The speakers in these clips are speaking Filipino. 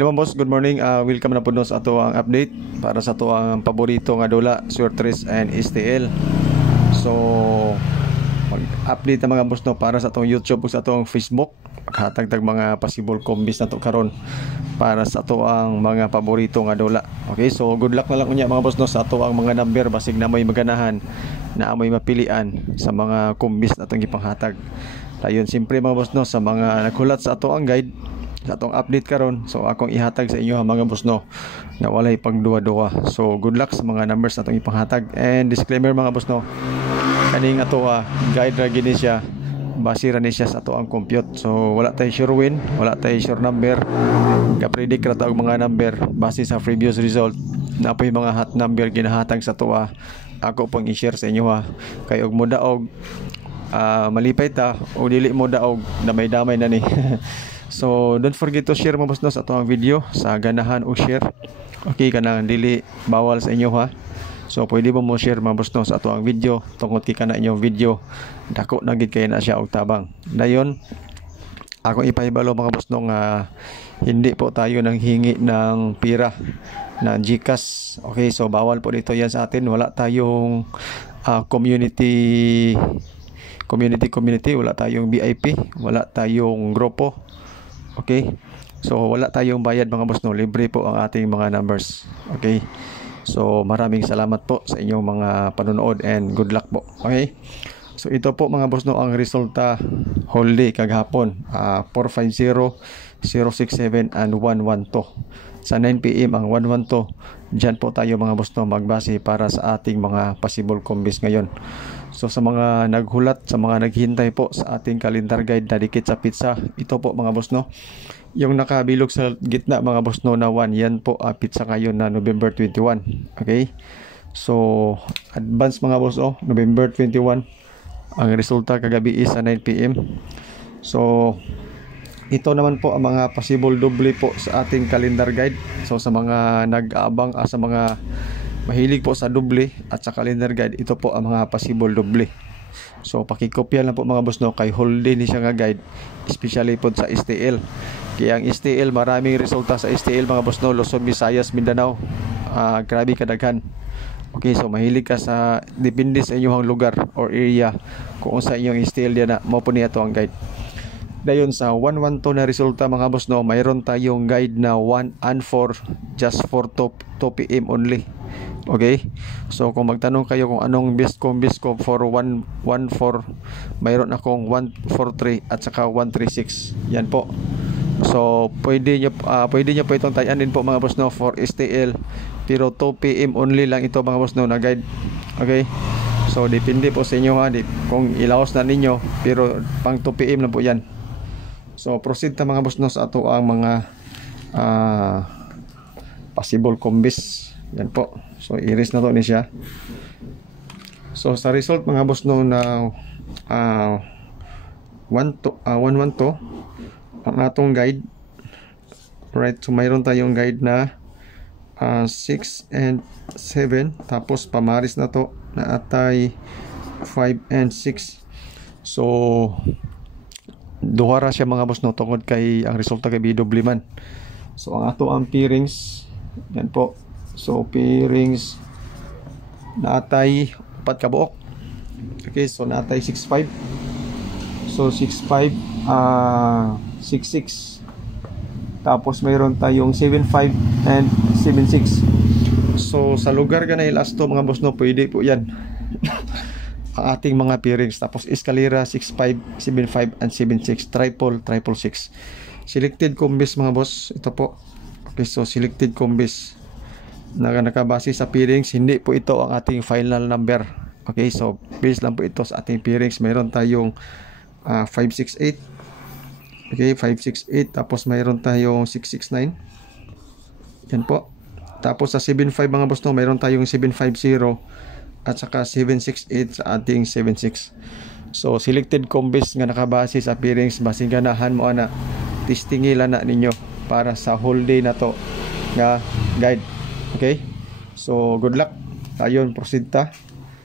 Hello boss, good morning. Welcome na po sa ato ang update para sa ato ang paborito nga dula, Surtres and STL. So mag-update na mga boss no para sa atong YouTube ug sa atong Facebook. Maghatag mga possible combis na to karon para sa ato ang mga paborito nga dula. Okay, so good luck na lang unya mga boss no sa ato ang mga number basig na may maganahan na amoy mapilian sa mga combis na atong gipanghatag. Dayon siyempre mga boss no sa mga naghulat sa ato ang guide sa atong update karon, so akong ihatag sa inyo mga boss no na walay pang duwa-duwa. So good luck sa mga numbers na atong ipanghatag. And disclaimer mga boss no, kaning ato guide ra gini siya, base ra ni siya sa ato ang compute. So wala tay sure win, wala tay sure number, ga-predict ra ta og mga number base sa previous result na po yung mga hot number ginahatag sa ato. Ako pong i-share sa inyo kay og mo daog malipay ta o dili mo daog na may damay na ni. So don't forget to share mga boss no sa atong video sa ganahan o share. Okay kanang dili bawal sa inyo So pwede mo share mga boss no sa atong video tungod kay kana inyong video dako na gid kay na siya og tabang. Dayon ako ipahibalo mga boss no nga hindi po tayo nang hingi ng pira na GCash. Okay, so bawal po dito yan sa atin. Wala tayong community, wala tayong VIP, wala tayong grupo. Okay, so wala tayong bayad mga boss no, libre po ang ating mga numbers. Okay, so maraming salamat po sa inyong mga panonood and good luck po. Okay, so ito po mga boss no ang resulta whole day kaghapon, 450, 067 and 112. Sa 9 PM ang 112. Diyan po tayo mga boss no magbase para sa ating mga possible combis ngayon. So sa mga naghulat, sa mga naghintay po sa ating calendar guide na dikit sa pizza, ito po mga boss no, yung nakabilog sa gitna mga boss no na 1, yan po pizza ngayon na November 21. Okay, so advance mga boss November 21 ang resulta kagabi is sa 9 PM. So ito naman po ang mga possible doble po sa ating calendar guide. So sa mga nag-aabang sa mga mahilig po sa doble at sa calendar guide, ito po ang mga possible doble. So pakikopya lang po mga boss no kay whole day ni siya nga guide, especially po sa STL. Kaya ang STL, maraming resulta sa STL mga boss no, Luzon, Visayas, Mindanao. Grabe kadaghan. Okay, so mahilig ka sa, depende sa inyong lugar or area kung sa inyong STL diyan na mo po niya to ang guide. Dayon sa 112 na resulta mga boss no, mayroon tayong guide na 1 and 4 just for 2 PM only. Okay, so kung magtanong kayo kung anong best ko for 114, mayroon akong 143 at saka 136. Yan po. So pwede nyo po itong tayan din po mga boss no for STL, pero 2 PM only lang ito mga boss no na guide. Okay, so depende po sa inyo kung ilaos na ninyo, pero pang 2 PM lang po yan. So proceed ta mga boss no sa ato ang mga possible combis. Yan po. So iris na to ni siya. So sa result mga boss no na 112 ang atong guide. Right, so mayroon tayong guide na 6 and 7, tapos pamaris na to na atay 5 and 6. So duha ra siya mga boss no tungod kay ang resulta kay BW man. So ang ato ang pairings yan po. So pairings natay 4 ka buok. Okay, so natay 65. So 65 66. Tapos mayroon tayong 75 and 76. So sa lugar ganay last to mga boss no, pwede po yan. Ang ating mga pairings. Tapos escalera 65, 75 and 76, triple 6. Selected combis mga boss, ito po. Okay, so selected combis na nakabase sa pairings, hindi po ito ang ating final number. Okay, so base lang po ito sa ating pairings. Mayroon tayong 568. Okay, 568. Tapos mayroon tayong 669. Yan po. Tapos sa 75 mga boss no, mayroon tayong 750 at saka 768 sa ating 76. So selected combis nga nakabase sa pairings, basing ganahan mo ana testingilan na ninyo para sa whole day na to nga guide. Okay, so good luck. Tayon proceed ta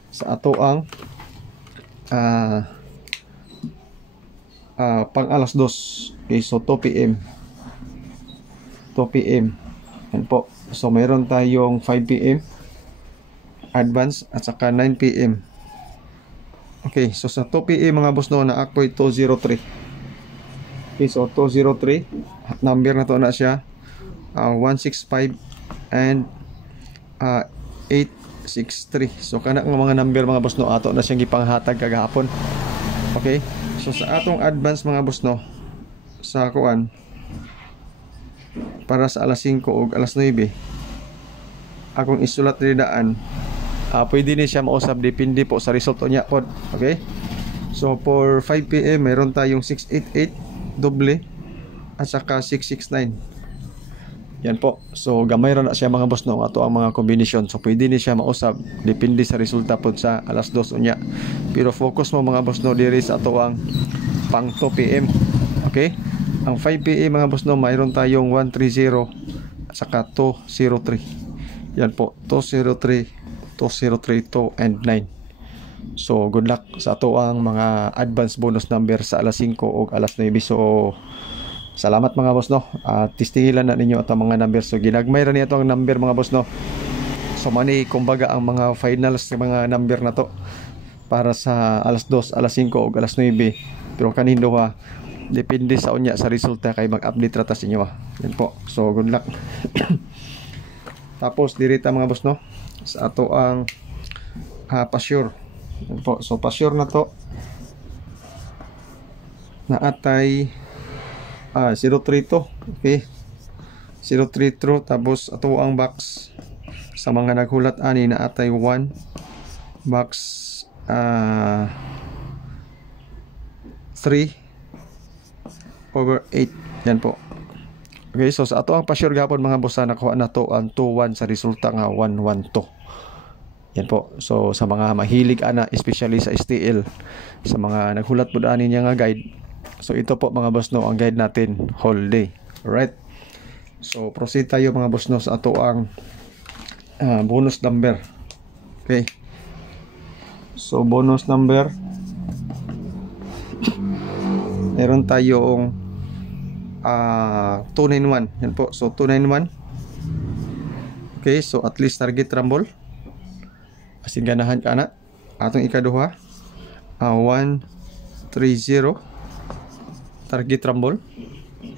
sa ato ang pang alas 2. Okay, so 2 PM. 2 p.m. Yan po. So mayroon tayong 5 p.m. advance at saka 9 p.m. Okay, so sa 2 p.m. mga boss no, na ako'y 203. Okay, so 203 number na to na siya, 165 and 863. So kana nga mga number mga boss no, ato na siyang gipanghatag kagahapon. Okay, so sa atong advance mga boss no, sa kuan para sa alas 5 o alas 9 akong isulat ridaan, pwede ni siya mausab, depende po sa result niya po. Okay, so for 5 p.m. meron tayong 688 doble at saka 669. Yan po. So gamay ra na siya mga boss no, ato ang mga combination. So pwede ni siya mausab, depende sa resulta po sa alas 2 unya. Pero focus mo mga boss no diri sa ato ang pang 2 p.m. Okay, ang 5 p.m. mga boss no, mayroon tayong 130 at saka 203. Yan po, 203, 203, 2 and 9. So good luck sa ato ang mga advance bonus number sa alas 5 o alas 9. So salamat mga boss no. Tistigilan na ninyo at ang mga number. So ginagmay ra niya ito ang number mga boss no. So mani kumbaga ang mga finals ng mga number na to para sa alas 2, alas 5 o alas 9. Pero kanindo ha, depende sa unya sa resulta kay mag-update rata sa inyo ha. Yan po. So good luck. Tapos dirita mga boss no, sa ato ang pa-sure. Yan po. So pa-sure na to na atay 032. Okay, 032. Tapos ato ang box sa mga naghulat ani na atay 1 box 3/8. Yan po. Okay, so sa ato ang pa-sure gapon mga boss, nakuha na to ang 2-1 sa resulta nga 1-1-2. Yan po. So sa mga mahilig ana, especially sa STL, sa mga naghulat po ani niya nga guide, so ito po mga boss no, ang guide natin whole day. Alright, so proceed tayo mga boss no sa ato ang bonus number. Okay, so bonus number, meron tayong 291. Yan po, so 291. Okay, so at least target rumble asin ganahan ka na. Atong ikaduha 130 target rumble.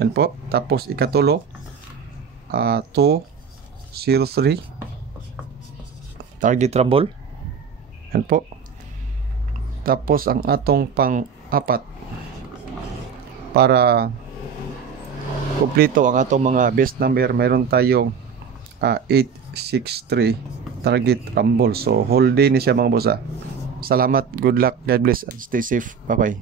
Yan po. Tapos ikatulo 203 target rumble. Yan po. Tapos ang atong pang-apat para kumpleto ang atong mga best number, meron tayong 863 target rumble. So whole day ni siya mga boss. Salamat, good luck, God bless and stay safe. Bye bye.